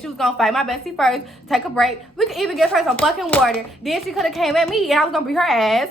She was gonna fight my bestie first, take a break. We could even give her some fucking water. Then she could have came at me and I was gonna beat her ass.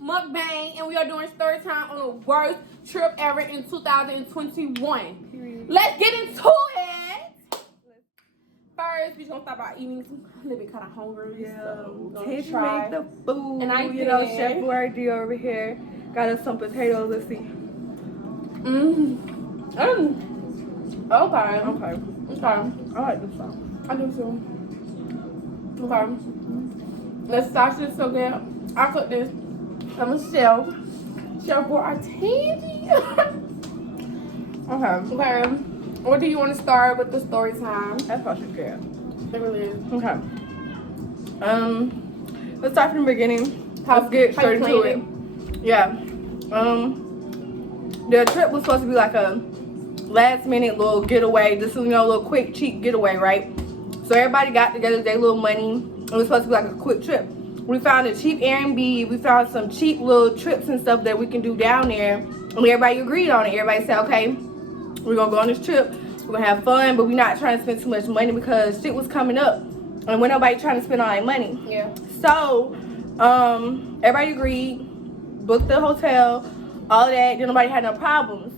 Mukbang, and we are doing story time on the worst trip ever in 2021. Let's get into it. First, we're gonna start by eating some. A little bit kind of hungry. Yeah, So Kayy make the food. And I Chef Boyardee over here got us some potatoes. Let's see. Okay. I like this song. I do too. Okay. Let's start this so good. I cook this. I'm a chef Boyardee. Okay. What do you want to start with the story time? That's how she good. It really is. Okay. Let's start from the beginning. Let's get straight into it. Yeah. The trip was supposed to be like a last minute little getaway. Just a little quick cheap getaway, right? So everybody got together their little money. It was supposed to be like a quick trip. We found a cheap Airbnb. We found some cheap little trips and stuff that we can do down there. And everybody agreed on it. Everybody said, okay, we're going to go on this trip. We're going to have fun, but we're not trying to spend too much money because shit was coming up. And we're nobody trying to spend all that money. Yeah. So, everybody agreed, booked the hotel, all that. Then nobody had no problems.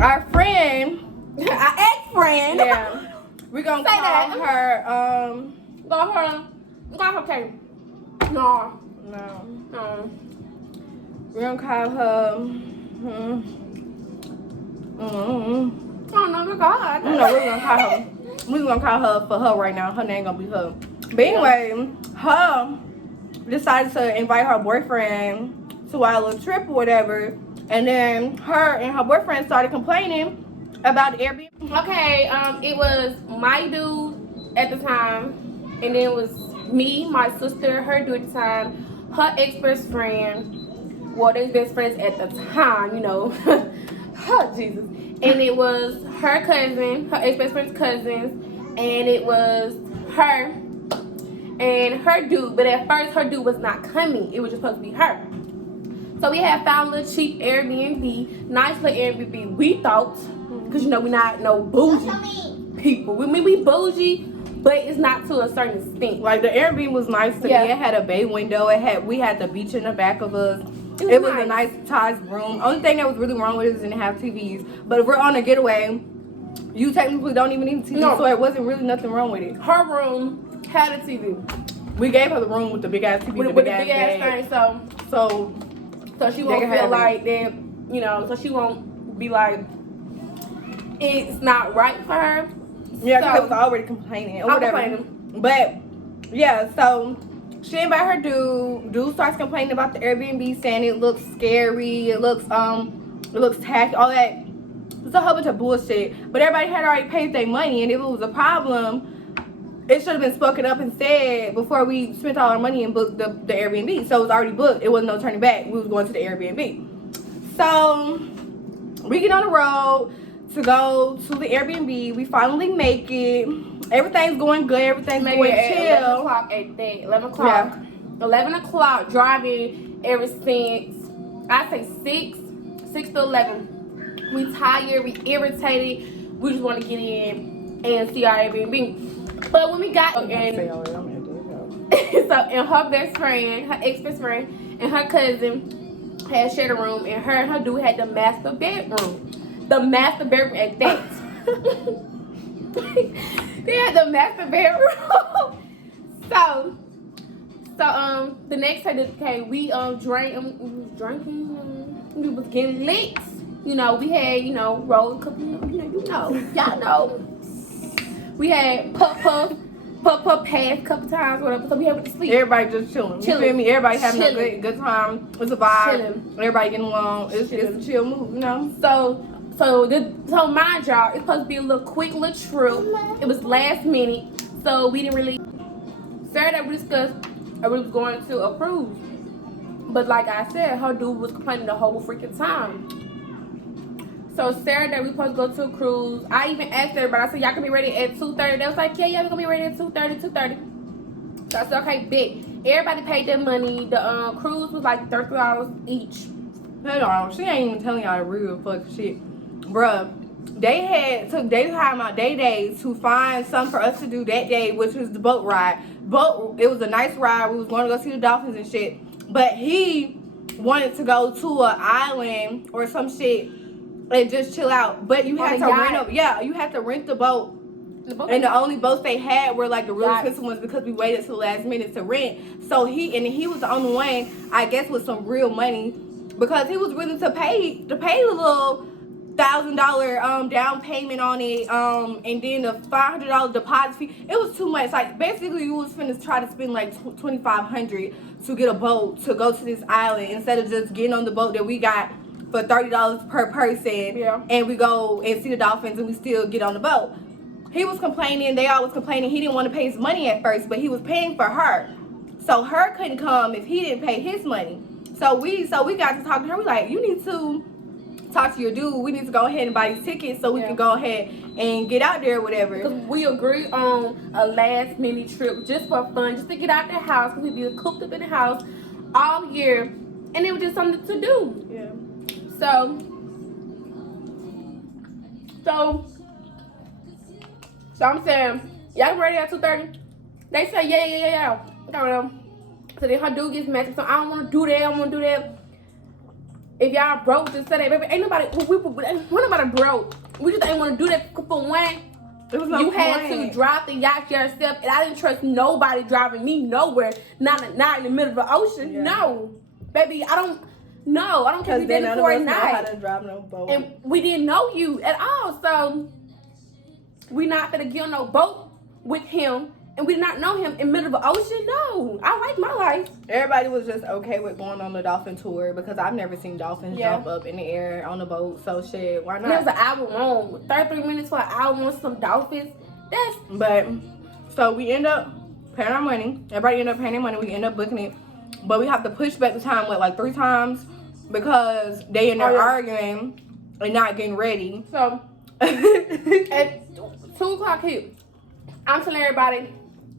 Our friend, our ex-friend. yeah, we're going to call her, Call her Kayy. No. We're gonna call her. Oh no, God. No, we're gonna call her. We're gonna call her for her right now. Her name gonna be her. But anyway, her decided to invite her boyfriend to our little trip or whatever, and then her and her boyfriend started complaining about the Airbnb. Okay, it was my dude at the time, and then it was me, my sister, her dude at the time, her ex-best friend. Well, they best friends at the time, you know. Oh, Jesus. And it was her cousin, her ex-best friend's cousins, and it was her and her dude. But at first, her dude was not coming. It was just supposed to be her. So we had found a little cheap Airbnb, nice little Airbnb, we thought. Because, you know, we're not no bougie people. We bougie, but it's not to a certain extent. Like, the Airbnb was nice to me. It had a bay window. We had the beach in the back of us. It was a nice sized room. Only thing that was really wrong with it is it didn't have TVs. But if we're on a getaway, you technically don't even need a TV, so it wasn't really nothing wrong with it. Her room had a TV. We gave her the room with the big ass TV, with the big ass thing, so she won't feel like that, you know. So she won't be like it's not right for her. Yeah, because I was already complaining or whatever. But yeah, so she invited her dude. Dude starts complaining about the Airbnb, saying it looks scary, it looks tacky, all that. It's a whole bunch of bullshit. But everybody had already paid their money, and if it was a problem, it should have been spoken up and said before we spent all our money and booked the Airbnb. So it was already booked. It wasn't no turning back. We was going to the Airbnb. So we get on the road to go to the Airbnb. We finally make it. Everything's going good. Everything's going chill. 11 o'clock at day. 11 o'clock. Yeah. 11 o'clock driving ever since, I say 6 to 11. We tired. We irritated. We just want to get in and see our Airbnb. But when we got in, so and her best friend, her ex-best friend, and her cousin had shared a room, and her dude had the master bedroom. The master bedroom at that. They had the master bedroom. So the next day, we drinking, we was getting lit. You know, we had, you know, rolled a couple, y'all know. We had puff, past couple times, whatever. So we able to sleep. Everybody just chilling. You feel me? Everybody having a good time. It's a vibe. Chilling. Everybody getting along. It's a chill move, you know. So mind y'all, it's supposed to be a quick little trip. It was last minute, so we didn't really. Saturday we discussed we was going to a cruise, but like I said, her dude was complaining the whole freaking time. So Saturday we supposed to go to a cruise. I even asked everybody. I said y'all can be ready at 2:30. They was like, yeah, we're gonna be ready at 2:30. So I said, okay, big. Everybody paid their money. The cruise was like $30 each. Hold on, she ain't even telling y'all the real fucking shit. Bruh, they took time out their days to find something for us to do that day, which was the boat ride. It was a nice ride. We was going to go see the dolphins and shit. But he wanted to go to an island or some shit and just chill out. But you had to rent the boat. And the only boats they had were like the real expensive ones because we waited till the last minute to rent. So he was the only one, I guess, with some real money because he was willing to pay the little $1,000 down payment on it, and then the $500 deposit fee. It was too much. Like basically, you was finna try to spend like $2,500 to get a boat to go to this island instead of just getting on the boat that we got for $30 per person. Yeah. And we go and see the dolphins and we still get on the boat. He was complaining. They all was complaining. He didn't want to pay his money at first, but he was paying for her, so her couldn't come if he didn't pay his money. So we got to talk to her. We like, you need to talk to your dude. We need to go ahead and buy these tickets so we can go ahead and get out there or whatever. Because we agreed on a last minute trip just for fun, just to get out the house because we'd be cooped up in the house all year, and it was just something to do. Yeah. So I'm saying, y'all ready at 2:30? They say yeah. So then her dude gets mad. So I don't want to do that. If y'all broke, just say that, baby. Ain't nobody, we're nobody broke. We just ain't want to do that for one. It was no you point. had to drive the yacht yourself, and I didn't trust nobody driving me nowhere. Not in the middle of the ocean. Yeah. No, baby, I don't care if you did it for a night. How to drive no boat. And we didn't know you at all, so we not gonna get on no boat with him. And we did not know him in the middle of the ocean. No, I like my life. Everybody was just okay with going on the dolphin tour because I've never seen dolphins jump up in the air on the boat. So shit, why not? And it was an hour long, 33 minutes for an hour on some dolphins. So we end up paying our money. Everybody end up paying their money. We end up booking it, but we have to push back the time like 3 times because they in there arguing and not getting ready. So at 2:00 hit, I'm telling everybody,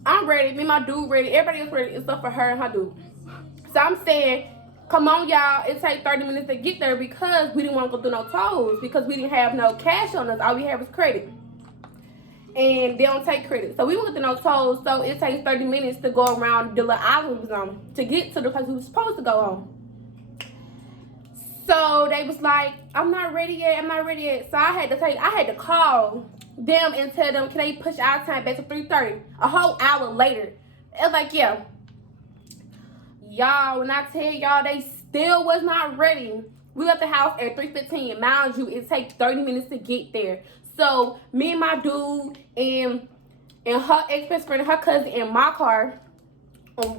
I'm ready. Me and my dude ready. Everybody else ready except for her and her dude. So I'm saying, come on, y'all. It takes 30 minutes to get there because we didn't want to go through no tolls because we didn't have no cash on us. All we had was credit. And they don't take credit. So we went through no tolls. So it takes 30 minutes to go around the little island we was on to get to the place we were supposed to go on. So they was like, I'm not ready yet. So I had to call them and tell them, can they push our time back to 3:30? A whole hour later. It was like, yeah. Y'all, when I tell y'all they still was not ready. We left the house at 3:15. Mind you, it takes 30 minutes to get there. So me and my dude and her ex-best friend and her cousin in my car.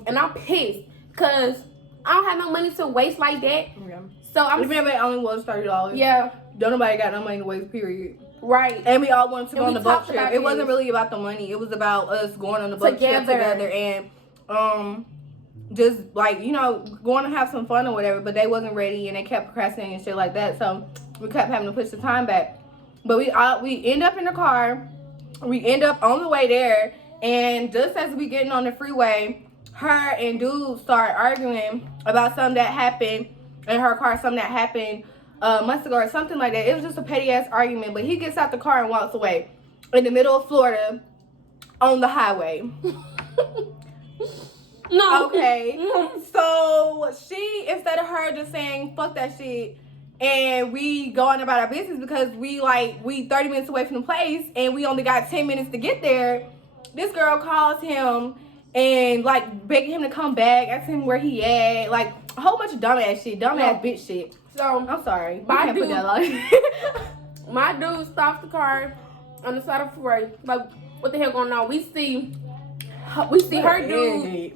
And I'm pissed because I don't have no money to waste like that. Yeah. So I'm even if it only was $30. Yeah. Don't nobody got no money to waste, period. Right. And we all wanted to go on the boat trip. It wasn't really about the money. It was about us going on the boat trip together and just like, you know, going to have some fun or whatever. But they wasn't ready and they kept procrastinating and shit like that. So we kept having to push the time back. But we end up in the car. We end up on the way there. And just as we getting on the freeway, her and dude start arguing about something that happened in her car, something that happened months ago or something like that. It was just a petty ass argument, but he gets out the car and walks away in the middle of Florida on the highway. No. Okay. So she, instead of her just saying fuck that shit and we going about our business because we 30 minutes away from the place and we only got 10 minutes to get there, this girl calls him and like begging him to come back, asking him where he at, like a whole bunch of dumbass shit, dumbass bitch shit. So I'm sorry. My dude stops the car on the side of the freeway. Like, what the hell going on? We see We see her dude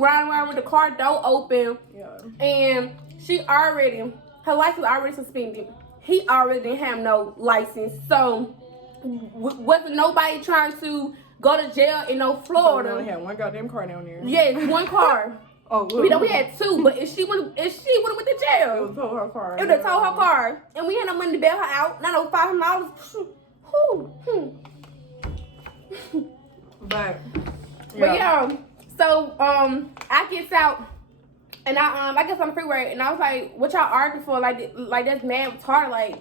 riding around with the car door open. Yeah. And her license was already suspended. He already didn't have no license. So, wasn't nobody trying to go to jail in Florida. We only had one goddamn car down there. Yes, one car. Oh, we had two, but if she would have went to jail, it would tow her car. It would have towed her car, and we had no money to bail her out. Not no $500. But yeah. So I gets out, and I gets on the freeway, and I was like, "What y'all arguing for? Like that's mad retarded. Like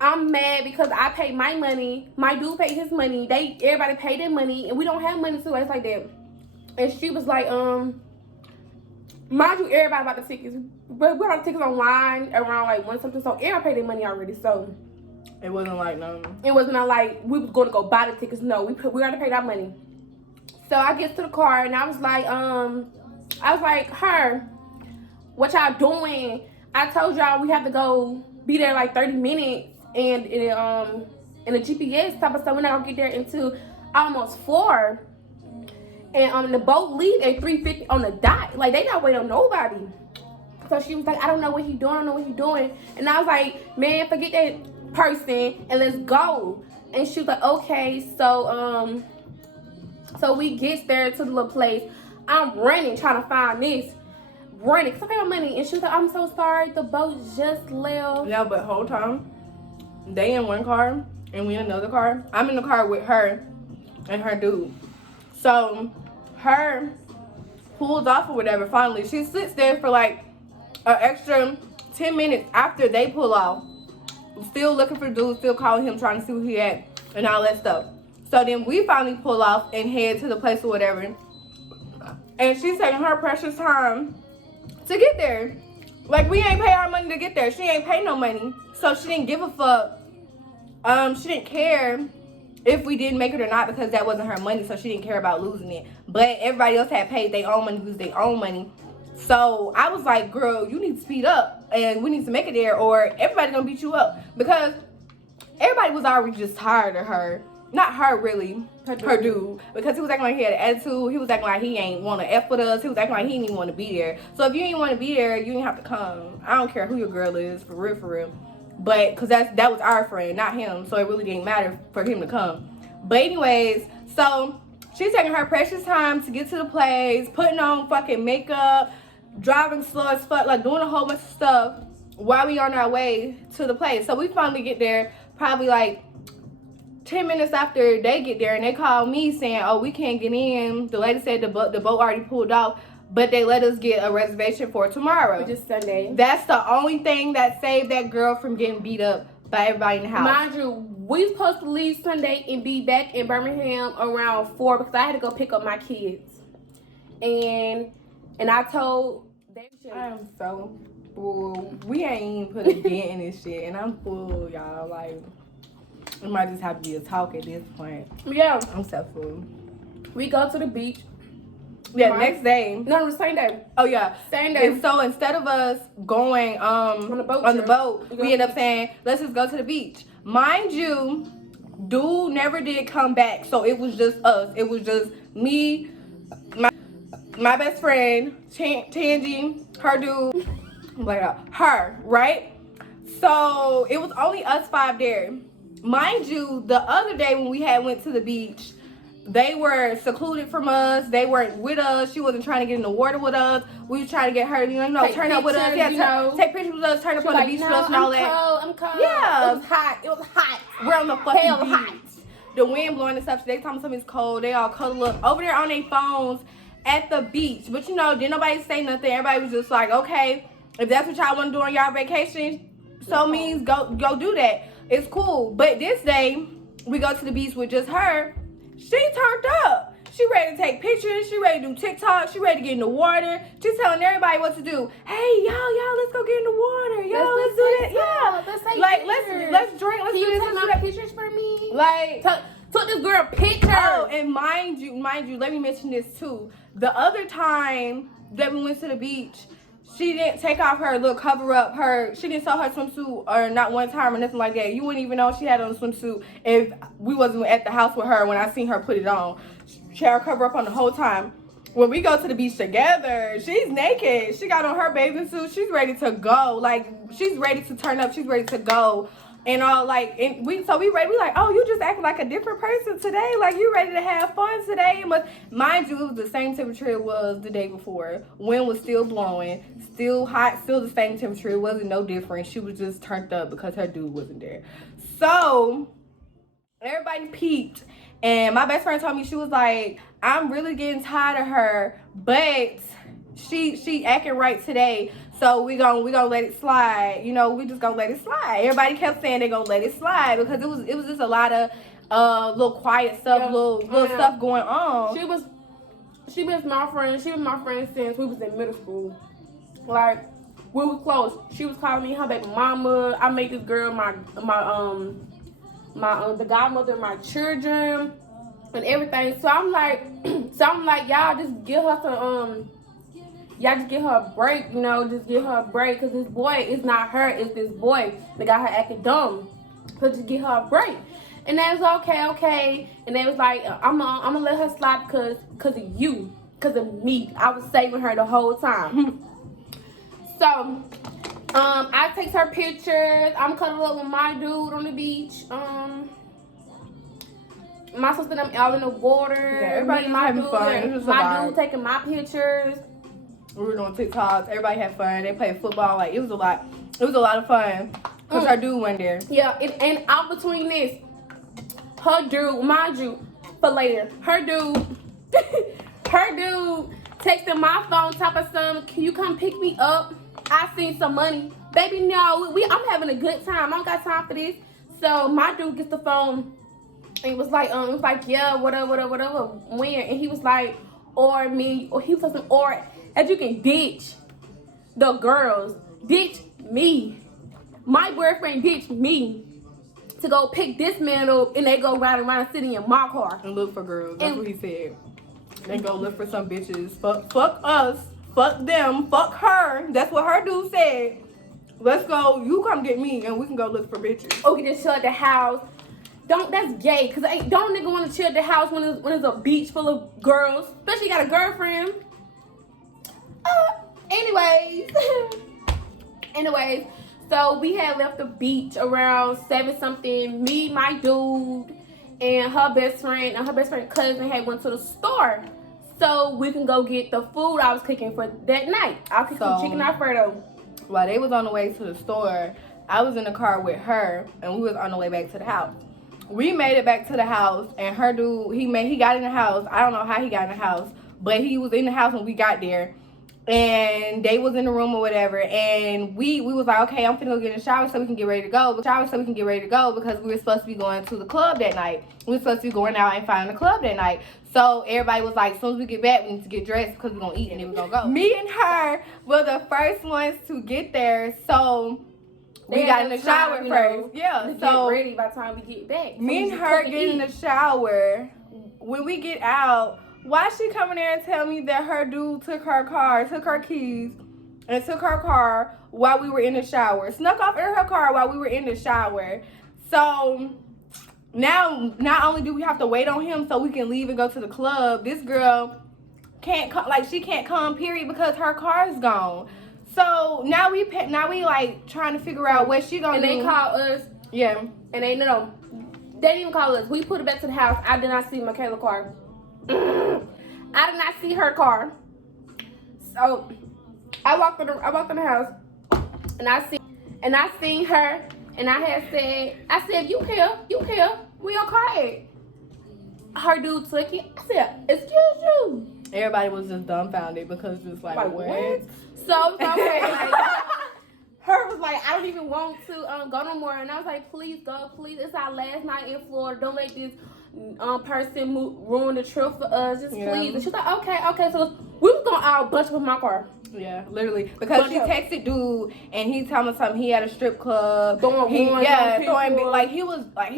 I'm mad because I paid my money, my dude paid his money, everybody paid their money, and we don't have money to it's like that." And she was like, mind you, everybody bought the tickets. But we bought the tickets online around like 1 something, so everybody paid their money already. So it wasn't like no. It wasn't like we was going to go buy the tickets. No, we already paid our money. So I get to the car and I was like, her, what y'all doing? I told y'all we have to go be there like 30 minutes, and in the GPS type of stuff, we're not gonna get there until almost 4. And the boat leave at 3:50 on the dot. Like, they not waiting on nobody. So she was like, I don't know what he doing. And I was like, man, forget that person and let's go. And she was like, okay. So we get there to the little place. I'm running, trying to find this. Running, because I paid my money. And she was like, I'm so sorry, the boat just left. Yeah, but whole time, they in one car and we in another car. I'm in the car with her and her dude. So her pulls off or whatever. Finally, she sits there for like an extra 10 minutes after they pull off, still looking for the dude, still calling him, trying to see where he at and all that stuff. So then we finally pull off and head to the place or whatever, and she's taking her precious time to get there. Like, we ain't pay our money to get there. She ain't pay no money, so she didn't give a fuck. She didn't care if we didn't make it or not, because that wasn't her money, so she didn't care about losing it. But everybody else had paid their own money, used their own money. So I was like, girl, you need to speed up and we need to make it there, or everybody gonna beat you up. Because everybody was already just tired of her. Not her, really, her dude. Because he was acting like he had an attitude. He was acting like he ain't want to F with us. He was acting like he didn't even want to be there. So if you ain't want to be there, you didn't have to come. I don't care who your girl is, for real. But, because that was our friend, not him. So it really didn't matter for him to come. But anyways, so she's taking her precious time to get to the place, putting on fucking makeup, driving slow as fuck, like doing a whole bunch of stuff while we on our way to the place. So we finally get there probably like 10 minutes after they get there, and they call me saying, oh, we can't get in. The lady said the boat already pulled off, but they let us get a reservation for tomorrow, which is Sunday. That's the only thing that saved that girl from getting beat up by everybody in the house. Mind you, we supposed to leave Sunday and be back in Birmingham around 4 because I had to go pick up my kids. And I told them, I'm so full. We ain't even put a dent in this shit, and I'm full, y'all. Like, it might just have to be a talk at this point. Yeah. I'm so full. We go to the beach. Yeah, next day. No, the same day. Oh, yeah. Same day. And so instead of us going on the boat, we end up saying, let's just go to the beach. Mind you, dude never did come back. So it was just us. It was just me, my best friend, Tangy, her dude, her, right? So it was only us 5 there. Mind you, the other day when we had went to the beach, they were secluded from us. They weren't with us. She wasn't trying to get in the water with us. We was trying to get her, turn up with us. Yeah, take pictures with us, turn up on the beach with us and all that. I'm cold. Yeah. It was hot. We're on the fucking beach. The wind blowing and stuff. So they told me something's cold. They all cuddle up over there on their phones at the beach. But didn't nobody say nothing. Everybody was just like, okay, if that's what y'all want to do on y'all vacation, so means go do that. It's cool. But this day, we go to the beach with just her. She turned up. She ready to take pictures. She ready to do TikTok. She ready to get in the water. She's telling everybody what to do. Hey, y'all, let's go get in the water. Y'all, let's do that. Yeah. Let's take like, pictures. let's drink. Let's Can do you this. take my pictures for me? Like, took this girl pictures. Oh, and mind you, let me mention this too. The other time that we went to the beach, she didn't take off her little cover up. She didn't sew her swimsuit or not one time or nothing like that. You wouldn't even know she had on a swimsuit if we wasn't at the house with her when I seen her put it on. She had her cover up on the whole time. When we go to the beach together, she's naked. She got on her bathing suit. She's ready to go. Like, she's ready to turn up. She's ready to go. And all like, and we ready. We like, oh, you just acting like a different person today. Like, you ready to have fun today. But mind you, it was the same temperature it was the day before. Wind was still blowing, still hot, still the same temperature. It wasn't no different. She was just turned up because her dude wasn't there. So everybody peeped. And my best friend told me, she was like, I'm really getting tired of her, but she acting right today. So we gonna let it slide. You know, we just gonna let it slide. Everybody kept saying they gonna let it slide because it was just a lot of little quiet stuff, little stuff going on. She was my friend. She was my friend since we was in middle school. Like, we were close. She was calling me her baby mama. I made this girl the godmother of my children and everything. So I'm like, y'all just give her some y'all just give her a break, you know, just give her a break, because this boy is not her, it's this boy that got her acting dumb. So just give her a break. And they was okay. And they was like, I'm gonna let her slide because of you, because of me. I was saving her the whole time. So I take her pictures. I'm cuddling up with my dude on the beach. My sister and them all in the water. Yeah, everybody having fun. My dude taking my pictures. We were doing TikToks. Everybody had fun. They played football. Like, it was a lot. It was a lot of fun because our dude went there. Yeah, and out between this, her dude, mind you, for later, her dude texting my phone, type of something. Can you come pick me up? I seen some money. Baby, no, I'm having a good time. I don't got time for this. So my dude gets the phone and was like, yeah, whatever, when? And he was like, or as you can ditch the girls, ditch me. My boyfriend ditched me to go pick this man up, and they go ride around the city in my car. And look for girls. That's what he said. They go look for some bitches. Fuck us. Fuck them. Fuck her. That's what her dude said. Let's go. You come get me, and we can go look for bitches. Oh, he just chill at the house. That's gay. Cause don't nigga want to chill at the house when it's a beach full of girls, especially got a girlfriend. Anyways, so we had left the beach around 7-something. Me, my dude, and her best friend cousin had went to the store, so we can go get the food I was cooking for that night. I cooked some chicken Alfredo. While they was on the way to the store, I was in the car with her, and we was on the way back to the house. We made it back to the house, and her dude, he got in the house. I don't know how he got in the house, but he was in the house when we got there. And they was in the room or whatever, and we was like, okay, I'm finna go get in the shower so we can get ready to go. Because we were supposed to be going to the club that night. We were supposed to be going out and finding the club that night. So everybody was like, as soon as we get back, we need to get dressed because we're gonna eat and then we're gonna go. Me and her were the first ones to get there, so we got in the shower first. Yeah, so get ready by the time we get back. So me and her get in the shower. When we get out, why she coming there and tell me that her dude took her car, took her keys, and took her car while we were in the shower? Snuck off in her car while we were in the shower. So now, not only do we have to wait on him so we can leave and go to the club, this girl can't come, she can't come, period, because her car is gone. So now we like trying to figure out what she gonna do. And they call us. Yeah. And they didn't even call us. We put it back to the house. I did not see Michaela's car. I did not see her car. So I walked in the house, and I seen her, and I said, you here, where your car at? Her dude took it. I said, excuse you. Everybody was just dumbfounded because it's like what? So okay, her was like, I don't even want to go no more, and I was like, please go, please. It's our last night in Florida. Don't let this person ruin the trip for us. Just please. And she was like, okay. So we was going all bunch with my car. Yeah, literally. Because she texted dude and he told me something. He had a strip club. Throwing he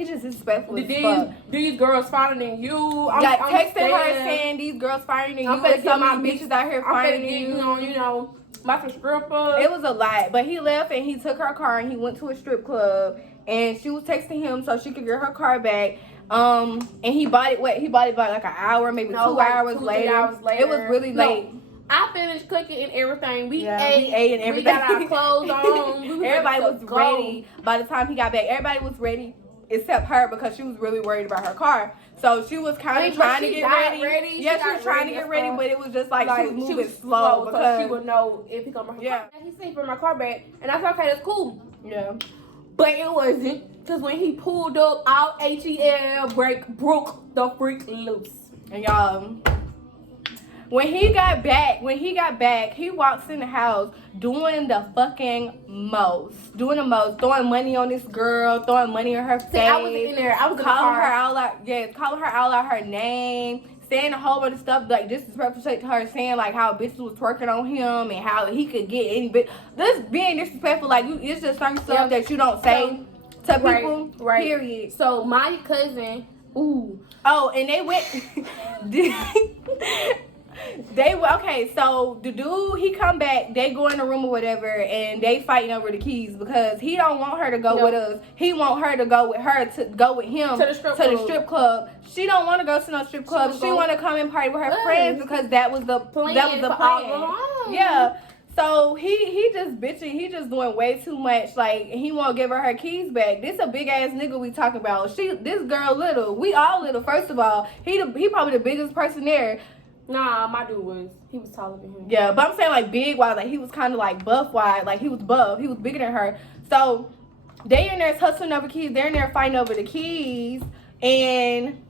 just disrespectful as fuck. These girls finer than you. I'm texting her saying these girls finer than you. And some of these bitches out here finer than you. You know, about some strippers. It was a lot. But he left and he took her car and he went to a strip club. And she was texting him so she could get her car back. And he bought it about like an hour, maybe 2 hours later. 2 hours later. It was really late. I finished cooking and everything. We ate and everything. We got our clothes on. Everybody was ready. By the time he got back, everybody was ready except her because she was really worried about her car. So she was kind of trying to get ready. Yeah, she was trying to get ready, but it was just like she was moving slow because so she would know if he come bring her car back. He said he bring my car back, and I said, okay, that's cool. Yeah. But it wasn't, because when he pulled up, our HEL brake broke the freak loose. And y'all, when he got back, he walks in the house doing the fucking most. Throwing money on this girl, throwing money on her face. See, I wasn't in there. I was calling her out like her name, saying a whole bunch of stuff like disrespectful shit to her, saying like how bitches was twerking on him and how he could get any bitch. This being disrespectful, like it's just certain stuff that you don't say to people. Right. Period. So my cousin, and they went. Okay, so the dude, he come back, they go in the room or whatever, and they fighting over the keys because he don't want her to go with us. He want her to go with her, to go with him to the strip club. She don't want to go to no strip club. She want to come and party with her friends because that was the plan. Yeah. So he just bitching. He just doing way too much. Like, he won't give her keys back. This a big ass nigga we talking about. This girl little. We all little. First of all, he probably the biggest person there. Nah, my dude was taller than him. Yeah, but I'm saying like big wise, like he was kind of like buff wide, like he was buff. He was bigger than her. So they in there hustling over keys. They're in there fighting over the keys, and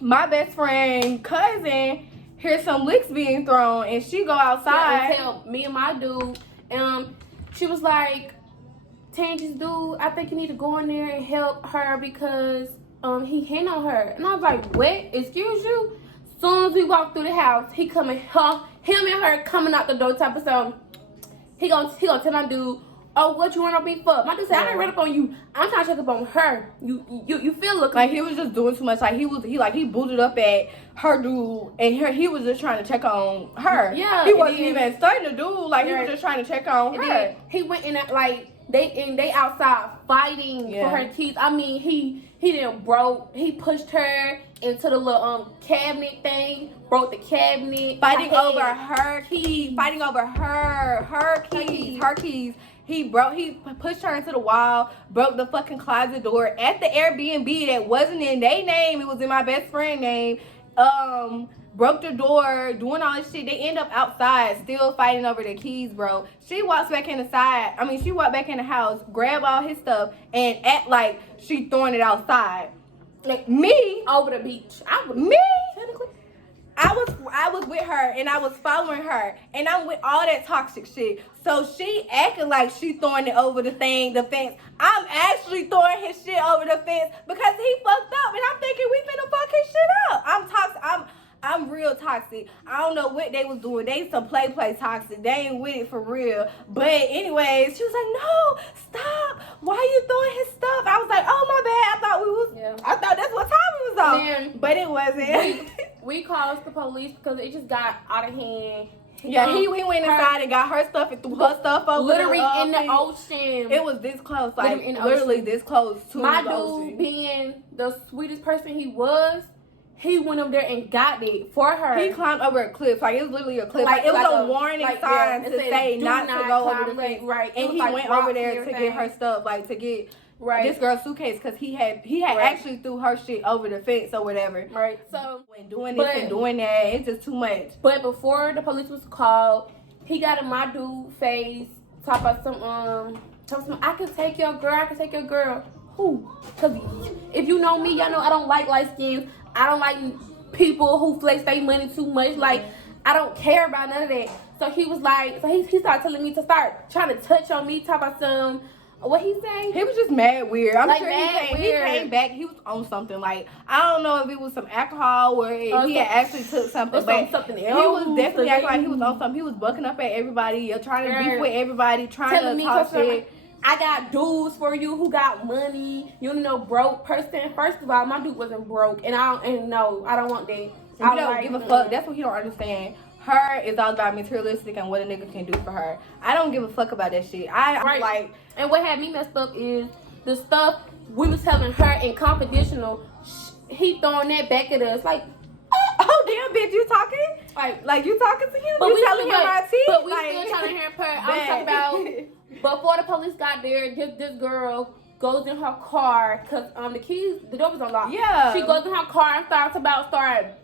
my best friend cousin hears some licks being thrown, and she go outside and tell me and my dude. She was like, Tangi's dude, I think you need to go in there and help her because he hit on her. And I was like, what? Excuse you? Soon as we walk through the house, he coming, him and her coming out the door type of stuff. He gonna tell my dude, oh, what you want to be for? My dude said, I ain't run up on you. I'm trying to check up on her. You feel like he was just doing too much. Like he booted up at her dude, and he was just trying to check on her. Yeah, he wasn't even starting to do. Like he was just trying to check on her. He went in like they outside fighting for her keys. I mean, he didn't broke. He pushed her into the little cabinet thing, broke the cabinet. Fighting over her keys. Her keys. He pushed her into the wall, broke the fucking closet door at the Airbnb that wasn't in their name. It was in my best friend's name. Broke the door, doing all this shit. They end up outside, still fighting over the keys, bro. She walked back in the house, grab all his stuff, and act like she throwing it outside. Like me over the beach. I was with her and I was following her and I'm with all that toxic shit. So she acting like she throwing it over the fence. I'm actually throwing his shit over the fence because he fucked up and I'm thinking we finna fuck his shit up. I'm toxic. I'm real toxic. I don't know what they was doing. They some play toxic. They ain't with it for real. But anyways, she was like, no, stop. Why you throwing his stuff? I was like, oh my bad. I thought that's what time it was on. But it wasn't. We called the police because it just got out of hand. He went inside and got her stuff and threw her stuff over literally in the ocean. It was this close, like literally this close to my dude being the sweetest person he was. He went up there and got it for her. He climbed over a cliff. Like, it was literally a cliff. Like it was a warning sign to say not to go over the fence. Right. And he went over there to get her stuff, like to get this girl's suitcase, because he had actually threw her shit over the fence or whatever. Right. So when doing this and doing that, it's just too much. But before the police was called, he got in my dude's face, talk about some I can take your girl. Who? Because if you know me, y'all know I don't like light skins. I don't like people who flex their money too much. Like, I don't care about none of that. So he was like, he started telling me to start trying to touch on me, talk about some, what he say? He was just mad weird. I'm sure he came back, he was on something. Like, I don't know if it was some alcohol or if he had actually took something. But something else. He was definitely acting like he was on something. He was bucking up at everybody, trying to beef with everybody, trying to talk shit. I got dudes for you who got money. You know, broke person. First of all, my dude wasn't broke, and I don't want that. I don't give a fuck. That's what he don't understand. Her is all about materialistic and what a nigga can do for her. I don't give a fuck about that shit. And what had me messed up is the stuff we was telling her in confidential. he throwing that back at us like, oh damn, bitch, you talking? Like you talking to him? But you we telling still, him our tea? but we still trying to hear her. I was talking about before the police got there. This girl goes in her car because the door was unlocked. Yeah. She goes in her car and start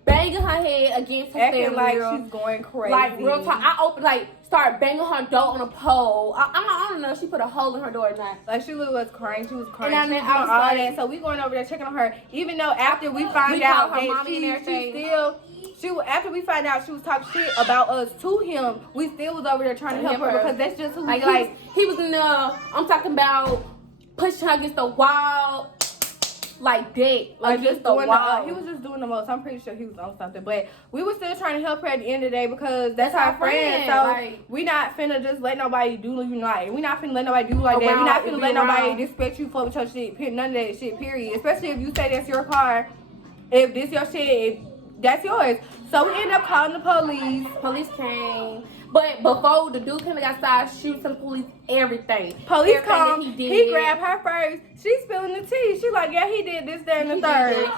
banging her head against her acting steering like wheel. she's going crazy. Like real talk. I opened start banging her door on a pole. I don't know if she put a hole in her door or not. Like she was crying. She was crying. And she was doing all that. So we going over there checking on her. Even though after we find out her that mommy and everything. after we find out she was talking shit about us to him, we still was over there trying to help her because that's just who we like. He was in the. I'm talking about pushing her against the wall. Like that, like just the wall. He was just doing the most. I'm pretty sure he was on something, but we were still trying to help her at the end of the day because that's our friend. So we not finna just let nobody do you like. We not finna let nobody do like that. We not finna let nobody disrespect you for with your shit. None of that shit. Period. Especially if you say that's your car. If this your shit, that's yours. So we ended up calling the police. Police came. But before the dude came and got started shooting the police, everything. Police come. He grabbed her first. She's spilling the tea. She like, yeah, he did this, that, and the third.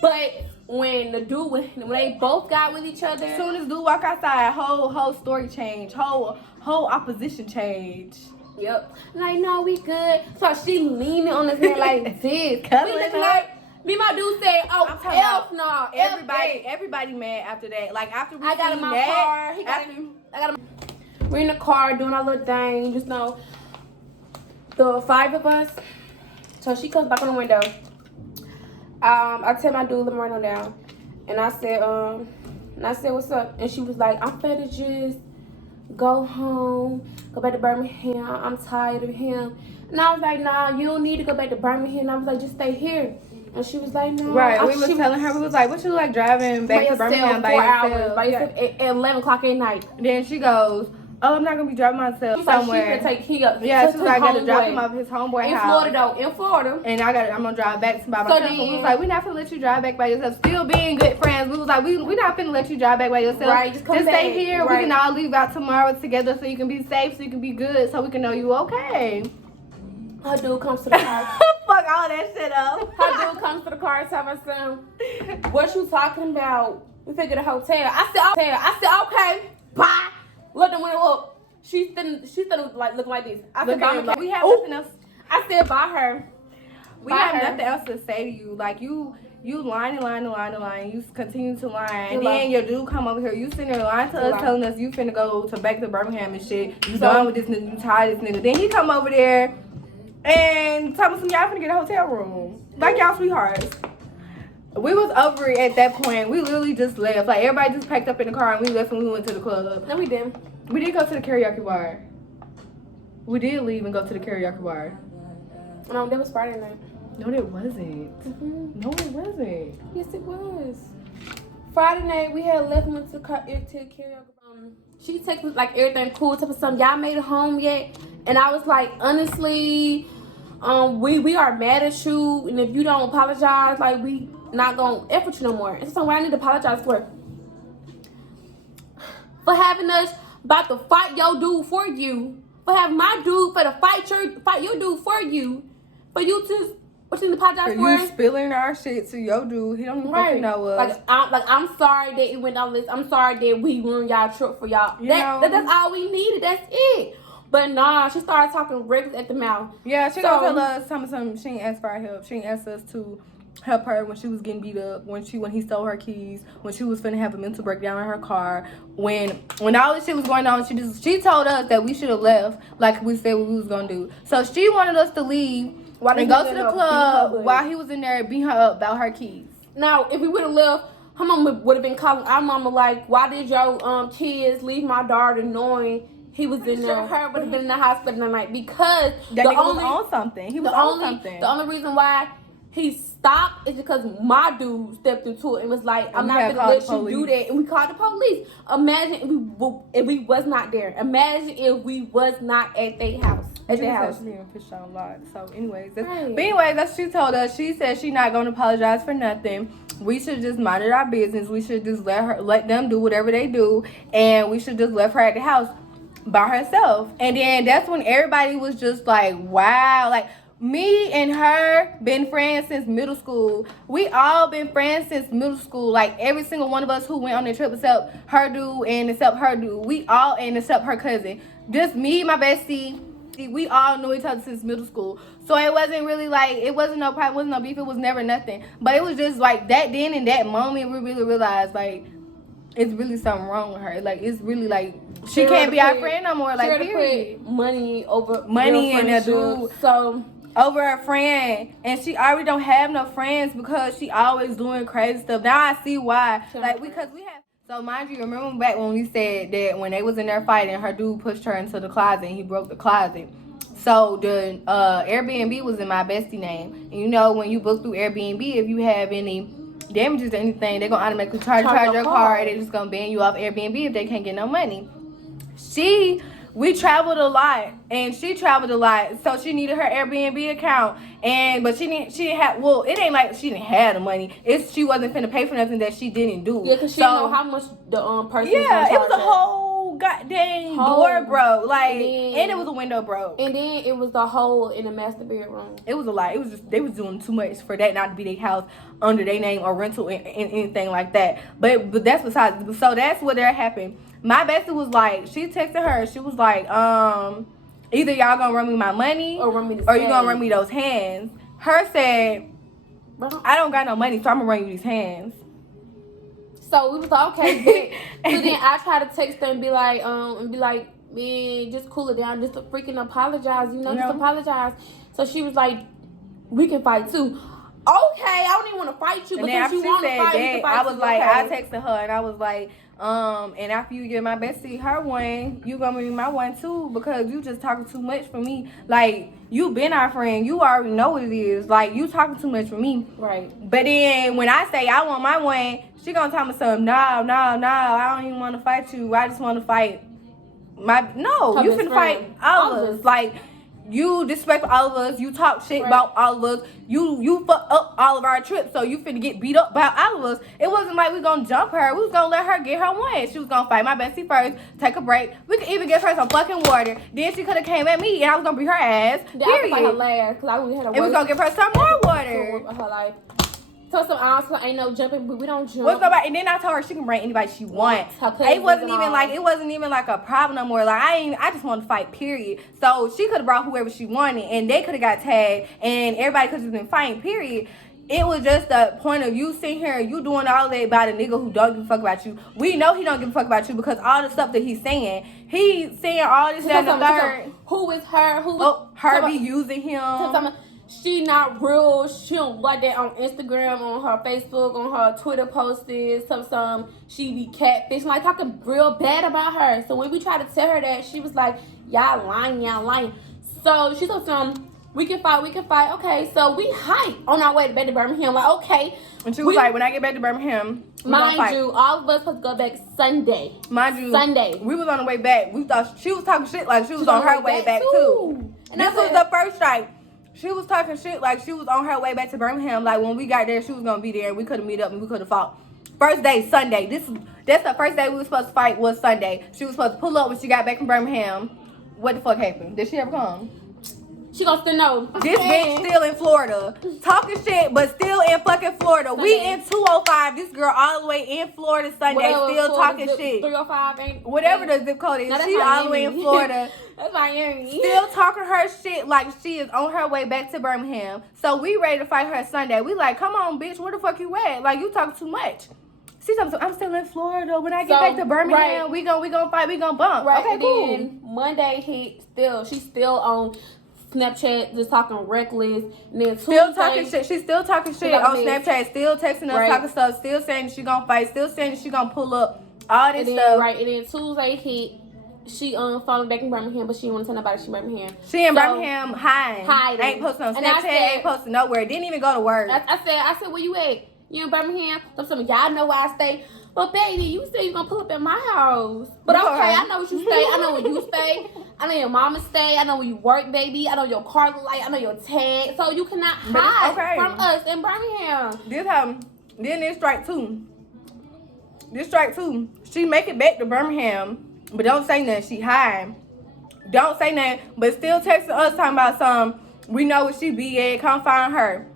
But when they both got with each other, as soon as dude walk outside, whole story change, whole opposition change. Yep. Like, no, we good. So she leaning on this man like this. Cuddling like. Me, my dude said, "Oh, hell no!" Everybody mad after that. Like after we I got in my car. I got him. We're in the car doing our little thing. Just know the 5 of us. So she comes back on the window. I tell my dude, let me write them down. And I said, "What's up?" And she was like, "I'm finna just go home, go back to Birmingham. I'm tired of him." And I was like, "Nah, you don't need to go back to Birmingham." And I was like, "Just stay here." And she was like, "No." Right, we was telling her, we was like, "What you like driving back to Birmingham by yourself? By yourself at 11 o'clock at night?" Then she goes, "Oh, I'm not gonna be driving myself somewhere." She could take up. Yeah, she was like, "I gotta drop him off his homeboy house in Florida." And I'm gonna drive back by myself. So we was like, "We're not gonna let you drive back by yourself." Still being good friends, we was like, "We not gonna let you drive back by yourself. Right, just stay here. Right. We can all leave out tomorrow together, so you can be safe, so you can be good, so we can know you okay." Her dude comes to the car. Fuck all that shit up. Her dude comes to the car and tells my son, "What you talking about? We figured a hotel." I said, "Okay, bye." Look the window up. She's still like looking like this. I said, "Bye her." We have nothing else. I said, "Bye her." We have nothing else to say to you. Like you lying. You continue to lie. And then your dude come over here. You sitting there lying to us, telling us you finna go back to Birmingham and shit. You done with this nigga. You tired of this nigga. Then he come over there and tell me some y'all finna get a hotel room. Like y'all sweethearts. We was over it at that point. We literally just left. Like everybody just packed up in the car and we left and we went to the club. No, we didn't. We did go to the karaoke bar. We did leave and go to the karaoke bar. No, that was Friday night. No, it wasn't. Mm-hmm. No, it wasn't. Yes, it was. Friday night, we had left and went to karaoke. She texted like everything cool. Type of something. Y'all made it home yet? And I was like, honestly, we are mad at you. And if you don't apologize, like we not gonna F with you no more. It's something I need to apologize for having us about to fight your dude for you. For having my dude for to fight your dude for you. For you to what you need to apologize for? You spilling our shit to your dude. He don't even fucking know us. I'm sorry that it went down this. I'm sorry that we ruined y'all trip for y'all. That's all we needed. That's it. But nah, she started talking reckless at the mouth. Yeah, she gonna tell us something. She ain't asked for our help. She ain't asked us to help her when she was getting beat up, when he stole her keys, when she was finna have a mental breakdown in her car, when all this shit was going on. She told us that we should have left, like we said we was gonna do. So she wanted us to leave and go to the club while he was in there beating her up about her keys. Now, if we would have left, her mama would have been calling our mama like, "Why did your kids leave my daughter knowing he was in there?" Her would have been in the hospital that night because that nigga was on something. He was on something. The only reason why he stopped is because my dude stepped into it and was like, "I'm not gonna let you do that." And we called the police. Imagine if we was not there. Imagine if we was not at their house. At their house. So anyways, that's what she told us. She said she not gonna apologize for nothing. We should just mind our business. We should just let them do whatever they do, and we should just left her at the house by herself. And then that's when everybody was just like, wow, like Me and her been friends since middle school. We all been friends since middle school. Like every single one of us who went on the trip except her dude and except her dude. We all and except her cousin. Just me, my bestie. We all knew each other since middle school. So it wasn't really like, it wasn't no problem, wasn't no beef, it was never nothing. But it was just like that then in that moment we really realized like it's really something wrong with her. Like it's really like she can't be our friend no more. Like period. Put money over money and a dude. So over a friend, and she already don't have no friends because she always doing crazy stuff. Now I see why. Like because we have. So mind you, remember back when we said that when they was in there fighting, her dude pushed her into the closet and he broke the closet. So the Airbnb was in my bestie name, and you know when you book through Airbnb, if you have any damages or anything, they're gonna automatically charge your car. They're just gonna ban you off Airbnb if they can't get no money. We traveled a lot, and she traveled a lot, so she needed her Airbnb account, but she didn't have. Well, it ain't like she didn't have the money. She wasn't finna pay for nothing that she didn't do. Yeah, cause she didn't know how much the person. Yeah, it was a whole goddamn door broke, like, and it was a window broke, and then it was the hole in the master bedroom. It was a lot. It was just they was doing too much for that not to be their house under their name or rental and anything like that. But that's besides. So that's what there happened. My bestie was like, she texted her. She was like, either y'all gonna run me my money or you gonna run me those hands. Her said, I don't got no money, so I'm gonna run you these hands. So we was like, okay. So then I tried to text her and be like, man, just cool it down, just to freaking apologize, just apologize. So she was like, we can fight too. Okay, I don't even want to fight you, but since you want to fight, we can fight. I was like, I texted her and I was like, and after you give my bestie her one, you gonna be my one too, because you just talking too much for me. Like, you been our friend, you already know what it is. Like, you talking too much for me. Right. But then when I say I want my one, she gonna tell me something. No, I don't even want to fight you. I just want to fight you finna fight all of us. Like, you disrespect all of us. You talk shit about all of us. You fuck up all of our trips, so you finna get beat up by all of us. It wasn't like we gonna jump her. We was gonna let her get her one. She was gonna fight my bestie first, take a break. We could even give her some fucking water. Then she could have came at me, and I was gonna beat her ass. Yeah, I was fight her last, because I really had a. It was gonna give her some more water. Her life. So some honestly ain't no jumping, but we don't jump. And then I told her she can bring anybody she wants. It wasn't even like a problem no more. Like I just want to fight, period. So she could have brought whoever she wanted, and they could have got tagged, and everybody could have been fighting, period. It was just the point of you sitting here and you doing all that about a nigga who don't give a fuck about you. We know he don't give a fuck about you because all the stuff that he's saying all this and the third. Who is her? Her be using him. She not real. She don't like that on Instagram, on her Facebook, on her Twitter posts. Some she be catfish, like talking real bad about her. So when we tried to tell her that, she was like, y'all lying. So she told them, we can fight. Okay, so we hype on our way back to Birmingham. Like, okay. And she was like, when I get back to Birmingham, mind you, all of us supposed to go back Sunday. Sunday. We was on the way back. We thought she was talking shit like she was on her way back too. And this was the first strike. She was talking shit like she was on her way back to Birmingham. Like when we got there, she was gonna be there, and we could have meet up and we could have fought. First day, Sunday. That's the first day we were supposed to fight was Sunday. She was supposed to pull up when she got back from Birmingham. What the fuck happened? Did she ever come? She gonna still know. This bitch still in Florida. Talking shit, but still in fucking Florida. Sunday. We in 205. This girl all the way in Florida Sunday, still talking shit. 305 ain't. Whatever the zip code is. She all the way in Florida. That's Miami. Still talking her shit like she is on her way back to Birmingham. So we ready to fight her Sunday. We like, come on, bitch, where the fuck you at? Like, you talking too much. She talking, I'm still in Florida. When I get back to Birmingham, we gonna fight, we gonna bump. Right. Okay, and cool. Then Monday, she's still on Snapchat, just talking reckless. And then still talking shit. She's still talking shit on Snapchat. Still texting us, talking stuff. Still saying she gonna fight. Still saying she gonna pull up. All this stuff. Right. And then Tuesday hit. She following back in Birmingham, but she didn't want to tell nobody she in Birmingham. She in Birmingham hiding. Ain't posting on Snapchat. Ain't posting nowhere. Didn't even go to work. I said, where you at? You in Birmingham? Some y'all know where I stay. But baby, you said you gonna pull up at my house. But okay, I know what you stay. I know where you stay. I know your mama stay. I know where you work, baby. I know your car look like. I know your tag. So you cannot hide from us in Birmingham. This happened. Then this strike two. She make it back to Birmingham, but don't say nothing. She hide. Don't say nothing, but still texting us talking about We know where she be at. Come find her.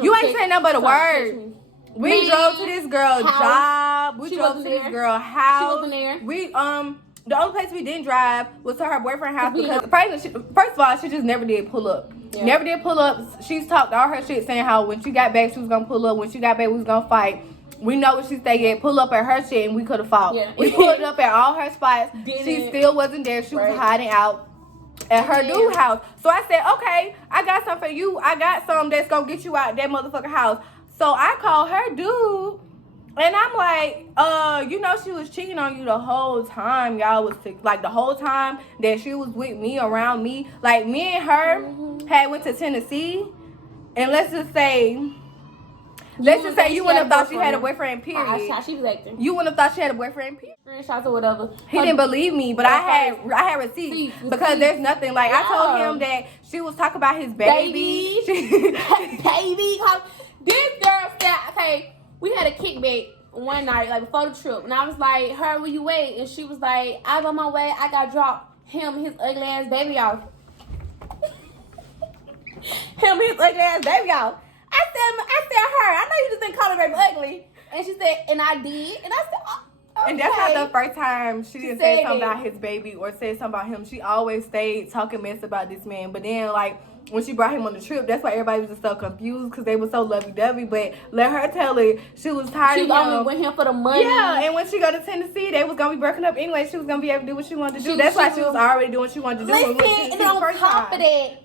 You ain't saying nothing but a word. We drove to this girl's job. We drove to this girl's house. She wasn't there. We the only place we didn't drive was to her boyfriend's house because first of all, she just never did pull up. Yeah. Never did pull up. She's talked all her shit saying how when she got back she was gonna pull up. When she got back we was gonna fight. We know where she stayed at. Pull up at her shit and we could have fought. Yeah. We pulled up at all her spots. She still wasn't there. She was hiding out at her dude house. So I said, okay, I got something for you. I got something that's gonna get you out that motherfucking house. So I called her dude. And I'm like, you know, she was cheating on you the whole time y'all was like the whole time that she was with me, around me. Like me and her had went to Tennessee, and let's just say you wouldn't have thought she had a boyfriend, period. How she was acting. You wouldn't have thought she had a boyfriend, period. Screenshots or whatever. He didn't believe me, but I had receipts because there's nothing. Like I told him that she was talking about his baby. Baby. This girl said, okay, we had a kickback one night, like before the trip, and I was like, "Her, where you at?" And she was like, "I'm on my way. I got dropped his ugly ass baby off." His ugly ass baby off. I said, "Her, I know you just didn't call her baby ugly." And she said, "And I did." And I said, "Oh, okay." And that's not the first time she didn't say something about his baby or say something about him. She always stayed talking mess about this man, but then like. When she brought him on the trip, that's why everybody was just so confused because they were so lovey-dovey. But let her tell it, she was tired of him. She only with him for the money. Yeah, and when she go to Tennessee, they was going to be broken up anyway. She was going to be able to do what she wanted to do. That's why she was already doing what she wanted to do. Listen, and on top of that,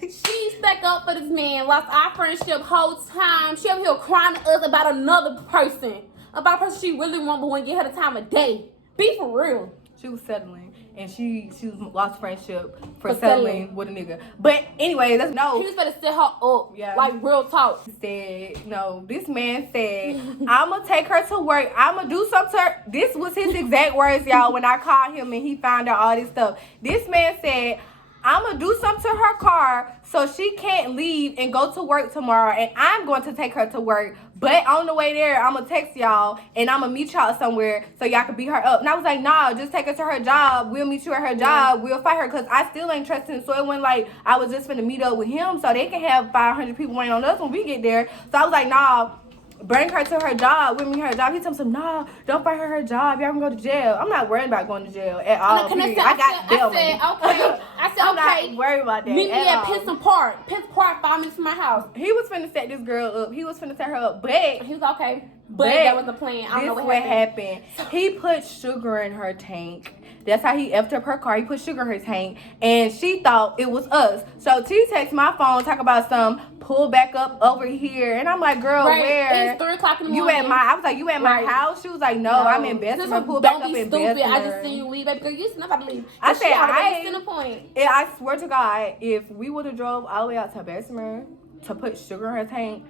she stuck up for this man, lost our friendship whole time. She over here crying to us about another person. About a person she really want but wouldn't give her the time of day. Be for real. She was settling. And she lost friendship for settling with a nigga. But anyway, that's no. He was gonna set her up. Yeah. Like real talk. He said, no, this man said, I'ma take her to work. I'ma do something to her. This was his exact words, y'all, when I called him and he found out all this stuff. This man said, I'ma do something to her car so she can't leave and go to work tomorrow. And I'm going to take her to work. But on the way there, I'm going to text y'all and I'm going to meet y'all somewhere so y'all can beat her up. And I was like, nah, just take her to her job. We'll meet you at her job. We'll fight her because I still ain't trusting. So it wasn't like I was just finna meet up with him so they can have 500 people waiting on us when we get there. So I was like, nah, bring her to her job. With me her job. He told me, nah, don't fight her job. Y'all can go to jail. I'm not worried about going to jail at all. I said, I'm not worried about that. Meet me at Pinson Park. 5 minutes from my house. He was finna set this girl up. He was finna set her up, but he was okay. But that was the plan. I don't know what happened. He put sugar in her tank. That's how he effed up her car. He put sugar in her tank. And she thought it was us. So T texts my phone, talk about some pull back up over here. And I'm like, girl, where? It's 3 o'clock in the morning. I was like, you at my house? She was like, no, I'm in Bessemer. Pull back up in Bessemer. I just seen you leave, baby girl. You not about to leave. I said, I swear to God, if we would have drove all the way out to Bessemer to put sugar in her tank,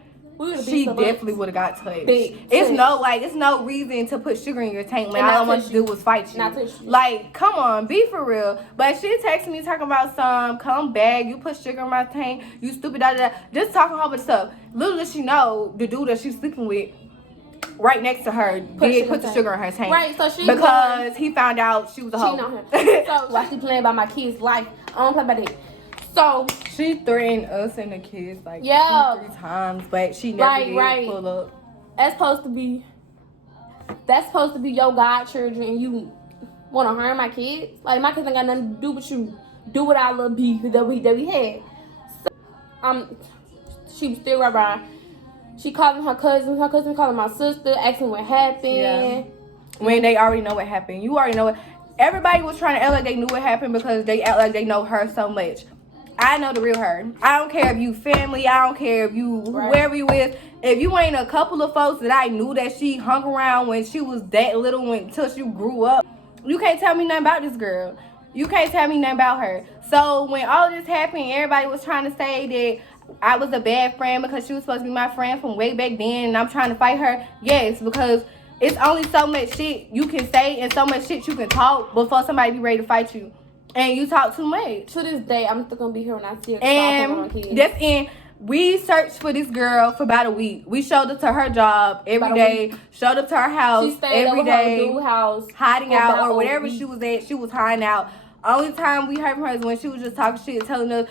she definitely would have got touched. It's no reason to put sugar in your tank when all I want to do was fight you. Like, come on, be for real. But she texted me talking about come back, you put sugar in my tank, you stupid, just talking a whole bunch of stuff. Little does she know, the dude that she's sleeping with right next to her did put the sugar in her tank. Right, so because he found out she was a hoe. She know him. So why she playing by my kid's life? I don't play by that. So she threatened us and the kids like 2-3 times, but she never did pull up. That's supposed to be your godchildren, and you want to harm my kids? Like my kids ain't got nothing to do with you. Do what our little beef that we had. So, she was still right by. She calling her cousin. Her cousin calling my sister, asking what happened. Yeah. When they already know what happened, you already know it. Everybody was trying to act like they knew what happened because they act like they know her so much. I know the real her. I don't care if you family. I don't care if you whoever you with. If you ain't a couple of folks that I knew that she hung around when she was that little until she grew up, you can't tell me nothing about this girl. You can't tell me nothing about her. So when all this happened, everybody was trying to say that I was a bad friend because she was supposed to be my friend from way back then and I'm trying to fight her. Yes, because it's only so much shit you can say and so much shit you can talk before somebody be ready to fight you. And you talk too much. To this day, I'm still gonna be here when I see her. And we searched for this girl for about a week. We showed up to her job every day. Showed up to her house every day. Her house hiding out or whatever she was at. She was hiding out. Only time we heard from her is when she was just talking shit, telling us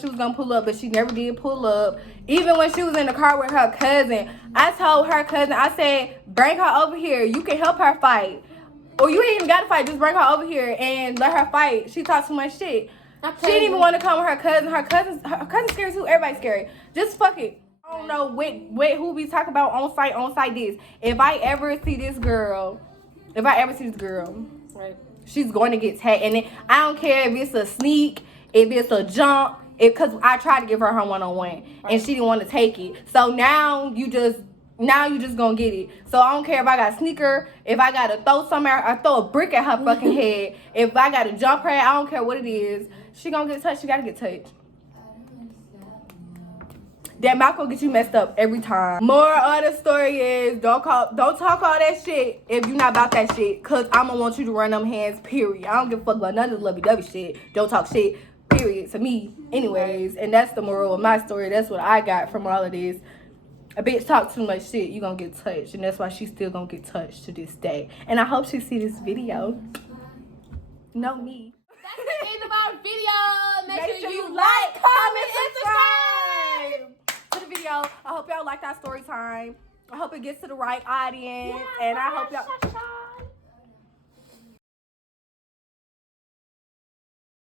she was gonna pull up, but she never did pull up. Even when she was in the car with her cousin, I told her cousin, I said, bring her over here. You can help her fight. Or you ain't even gotta fight, just bring her over here and let her fight. She talks too much shit. She didn't even want to come with her cousin. Her cousin's scary too. Everybody's scary. Just fuck it. I don't know who we talk about on site this. If I ever see this girl, Right. she's going to get tagged. And then, I don't care if it's a sneak, if it's a jump, because I tried to give her one-on-one, and she didn't want to take it. So now you just gonna get it. So I don't care if I got a sneaker, if I gotta throw something at her, I throw a brick at her fucking head. If I gotta jump her, I don't care what it is. She gonna get touched. She gotta get touched. That mouth gonna get you messed up every time. More of the story is don't talk all that shit if you not about that shit. Cause I'ma want you to run them hands, period. I don't give a fuck about none of the lovey-dovey shit. Don't talk shit, period, to me. Anyways, and that's the moral of my story. That's what I got from all of this. A bitch talk too much shit, you gonna get touched. And that's why she's still gonna get touched to this day. And I hope she see this video. No me. That's the end of our video. Make sure you like, comment, subscribe to the video. I hope y'all like that story time. I hope it gets to the right audience. And I hope y'all